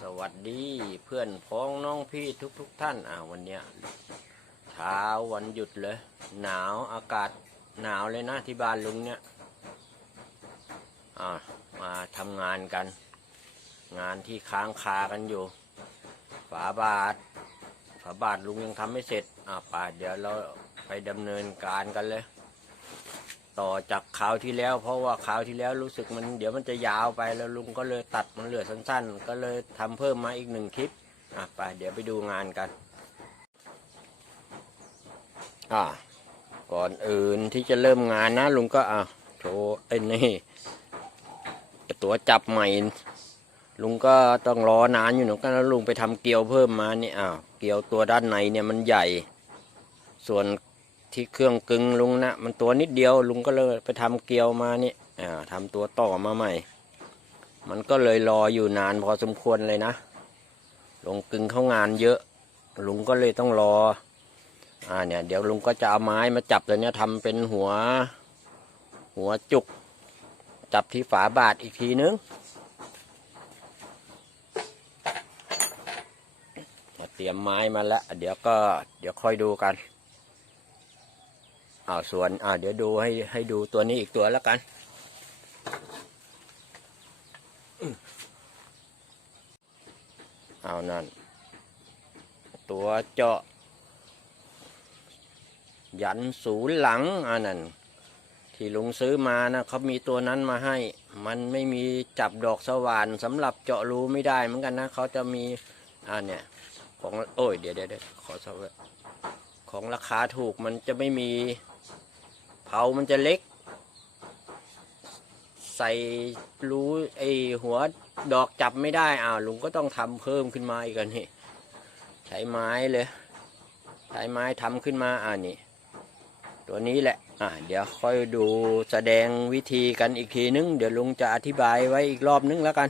สวัสดีเพื่อนพ้องน้องพี่ทุกทุกๆท่านอ่าวันเนี้ยเช้าวันหยุดเลย หนาวอากาศหนาวเลยนะที่บ้านลุงเนี่ยอ่ามาทำงานกัน งานที่ค้างคากันอยู่ ฝาบาท ฝาบาทลุงยังทำไม่เสร็จอ่าป่าเดี๋ยวเราไปดำเนินการกันเลย ต่อจากคราวที่แล้ว เพราะว่าคราวที่แล้วรู้สึกมันเดี๋ยวมันจะยาวไปแล้วลุงก็เลยตัดมันเหลือสั้นๆ ก็เลยทำเพิ่มมาอีกหนึ่งคลิปอะไปเดี๋ยวไปดูงานกันอ่าก่อนอื่นที่จะเริ่มงานนะลุงก็อะโชว์ไอ้นี่ตัวจับใหม่ ลุงก็ต้องรอนานอยู่หมือนกันแล้วลุงไปทำเกลียวเพิ่มมานี่อ้าเกลียวตัวด้านในเนี่ยมันใหญ่ ส่วน ที่เครื่องกึ่งลุงนะมันตัวนิดเดียวลุงก็เลยไปทำเกลียวมานี่อ่าทำตัวต่อมาใหม่ มันก็เลยรออยู่นานพอสมควรเลยนะลงกึ่งเข้างานเยอะ ลุงก็เลยต้องรออ่าเนี่ยเดี๋ยวลุงก็จะเอาไม้มาจับตัวเนี้ยทำเป็นหัว หัวจุก จับที่ฝาบาทอีกทีนึงเตรียมไม้มาแล้ว เดี๋ยวก็เดี๋ยวค่อยดูกัน อ้าวส่วนอ่าเดี๋ยวดูให้ให้ดูตัวนี้อีกตัวแล้วกัน เอานั่น ตัวเจาะ ยันศูนย์หลังอันนั้นที่ลุงซื้อมานะเขามีตัวนั้นมาให้ มันไม่มีจับดอกสว่านสำหรับเจาะรูไม่ได้เหมือนกันนะเขาจะมีอ่าเนี่ยของโอ้ยเดี๋ยวเดี๋ยวเดี๋ยวขอสัก ของราคาถูกมันจะไม่มีเผามันจะเล็ก ใส่รูไอหัวดอกจับไม่ได้อ้าวลุงก็ต้องทำเพิ่มขึ้นมาอีกอันนี่ใช้ไม้เลย ใช้ไม้ทำขึ้นมาอ่านี่ตัวนี้แหละ อ่า เดี๋ยวค่อยดูแสดงวิธีกันอีกทีนึง เดี๋ยวลุงจะอธิบายไว้อีกรอบนึงแล้วกัน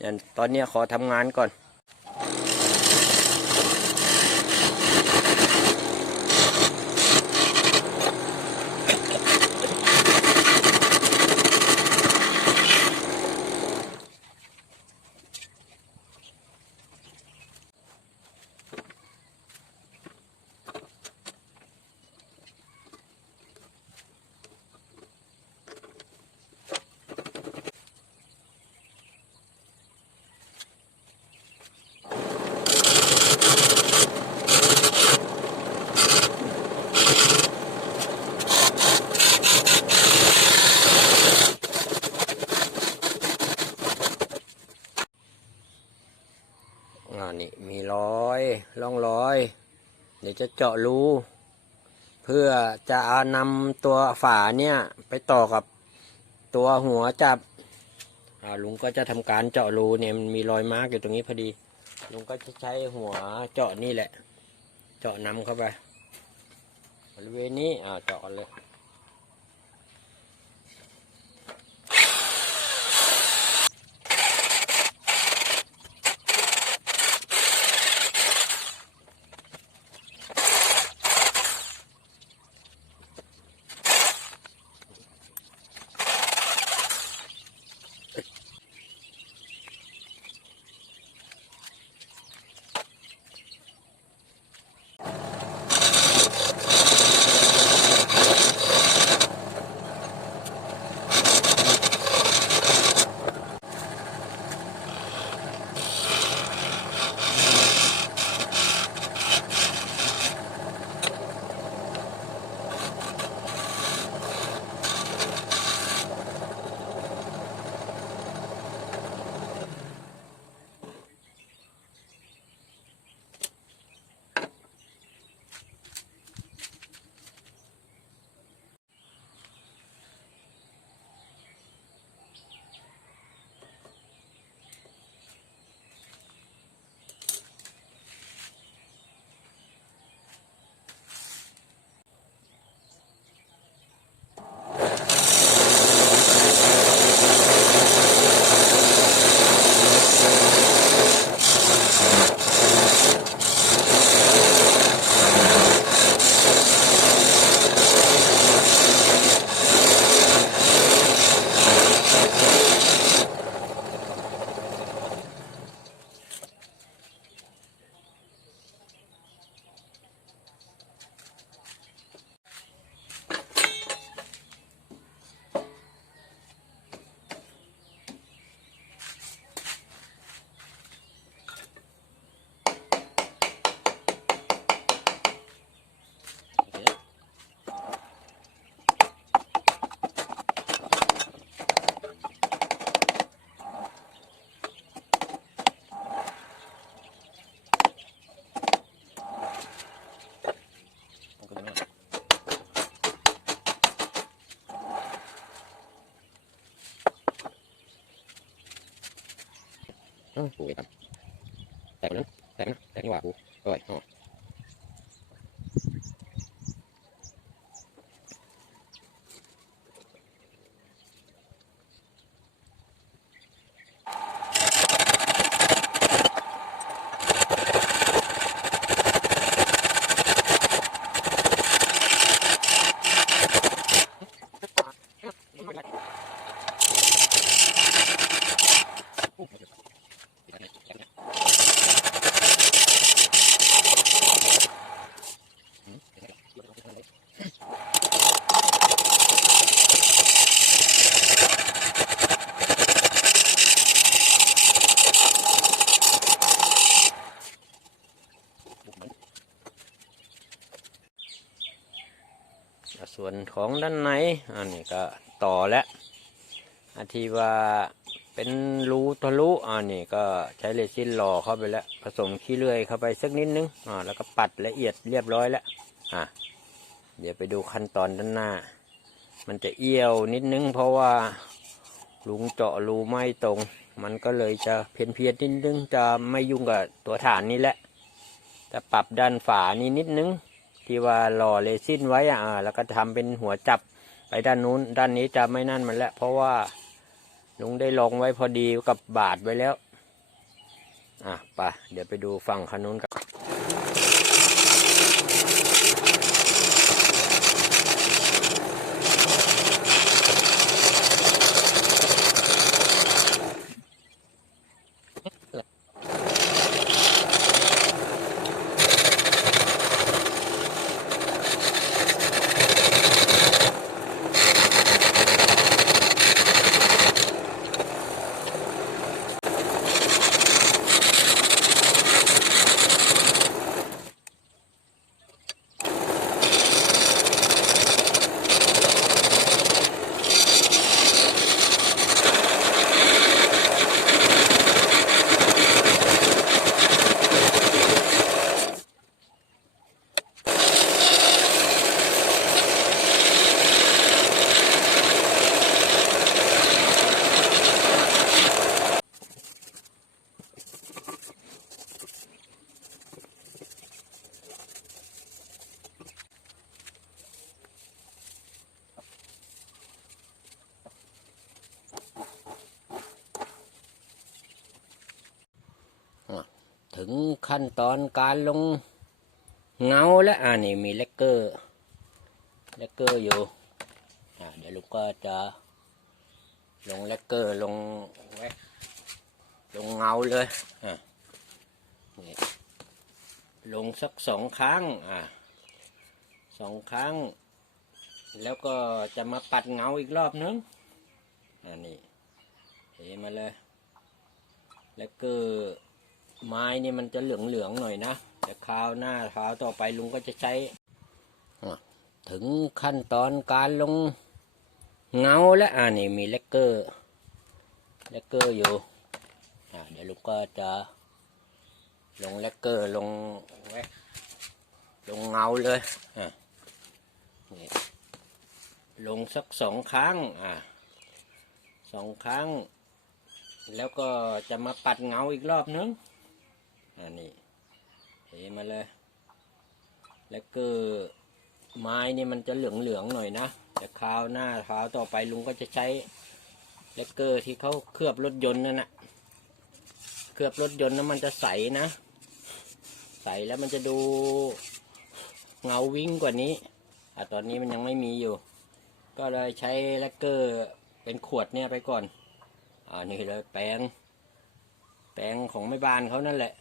อย่างตอนนี้ขอทำงานก่อน อ่านี่มีรอยร่องรอย เดี๋ยวจะเจาะรูเพื่อจะเอานำตัวฝาเนี่ยไปต่อกับตัวหัวจับอ่าลุงก็จะทำการเจาะรูเนี่ยมันมีรอยมาร์กอยู่ตรงนี้พอดี ลุงก็จะใช้หัวเจาะนี่แหละ เจาะนำเข้าไปบริเวณนี้อ่าเจาะเลย แตกนั้นแตกนะแตกนี่หว่ากูโอ้ยอ๋อ ส่วนของด้านในอันนี้ก็ต่อแล้วอันที่ว่าเป็นรูทะลุอันนี้ก็ใช้เรซินหล่อเข้าไปแล้วผสมขี้เลื่อยเข้าไปสักนิดนึงอ่าแล้วก็ปัดละเอียดเรียบร้อยแล้วอะเดี๋ยวไปดูขั้นตอนด้านหน้า มันจะเอี้ยวนิดนึง เพราะว่าลุงเจาะรูไม่ตรง มันก็เลยจะเพี้ยนเพียนๆนิดนึงจะไม่ยุ่งกับตัวฐานนี้แหละแต่ปรับด้านฝานี้นิดนึง ที่ว่าหล่อเรซินไว้อ่าแล้วก็ทำเป็นหัวจับไปด้านนู้น ด้านนี้จะไม่นั่นมันแล้ว เพราะว่าลุงได้ลงไว้พอดีกับบาทไว้แล้ว อะไปเดี๋ยวไปดูฝั่งขนุนกันถึง ขั้นตอนการลงเงาแล้วอ่านี่มีเลกเกอร์เลกเกอร์อยู่เดี๋ยวลุงก็จะลงเลกเกอร์ลงแว็กลงเงาเลยลงสักสองครั้งอ่าสองครั้ง แล้วก็จะมาปัดเงาอีกรอบนึงอ่านี่เทมาเลยเลกเกอร์ ไม้นี่มันจะเหลืองๆหน่อยนะแต่คราวหน้าคราวต่อไปลุงก็จะใช้ถึงขั้นตอนการลงเงาแล้วอ่านี่มีเลกเกอร์เลกเกอร์อยู่อ่าเดี๋ยวลุงก็จะลงเลกเกอร์ลงแว็กลงเงาเลยอะนี่ลงสักสองครั้งอ่าสองครั้ง แล้วก็จะมาปัดเงาอีกรอบนึง อันนี้เทมาเลย แล้วก็ไม้นี่มันจะเหลืองๆหน่อยนะแต่คราวหน้าคราวต่อไปลุงก็จะใช้เลกเกอร์ที่เขาเคลือบรถยนต์นั่นนะเคลือบรถยนต์นั้นมันจะใสนะ ใสแล้วมันจะดูเงาวิ่งกว่านี้อะตอนนี้มันยังไม่มีอยู่ ก็เลยใช้เลกเกอร์เป็นขวดเนี่ยไปก่อนอ่านี่เลยแปรงแปลงของแม่บ้านเขานั่นแหละ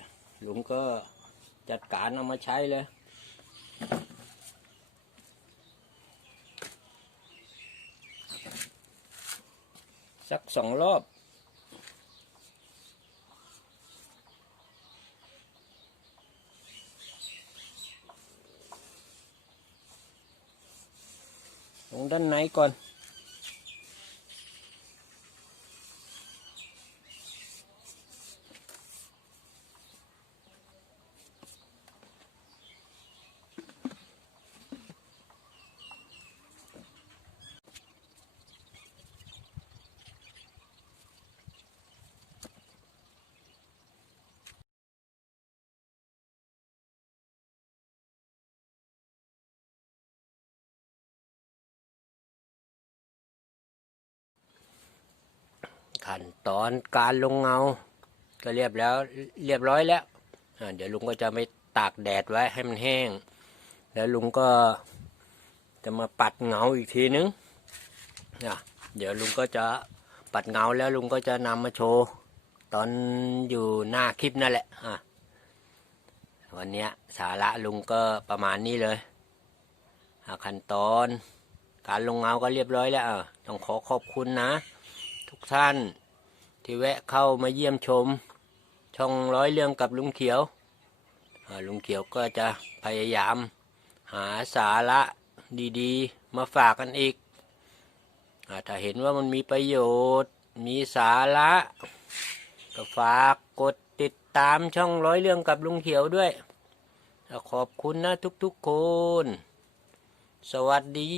ลุงก็จัดการเอามาใช้เลย สักสองรอบ ลงด้านในก่อน ขั้นตอนการลงเงา ก็เรียบแล้วเรียบร้อยแล้ว เดี๋ยวลุงก็จะไปตากแดดไว้ให้มันแห้ง แล้วลุงก็จะมาปัดเงาอีกทีนึงอะเดี๋ยวลุงก็จะปัดเงาแล้วลุงก็จะนำมาโชว์ตอนอยู่หน้าคลิปนั่นแหละอะวันนี้สาระลุงก็ประมาณนี้เลยขั้นตอน การลงเงาก็เรียบร้อยแล้วต้องขอขอบคุณนะ ทุกท่าน ที่แวะเข้ามาเยี่ยมชม ช่องร้อยเรื่องกับลุงเขียวลุงเขียวก็จะพยายาม หาสาระดีๆ มาฝากกันอีกอถ้าเห็นว่ามันมีประโยชน์ มีสาระก็ฝากกดติดตามช่องร้อยเรื่องกับลุงเขียวด้วย ขอบคุณนะทุกๆคน สวัสดี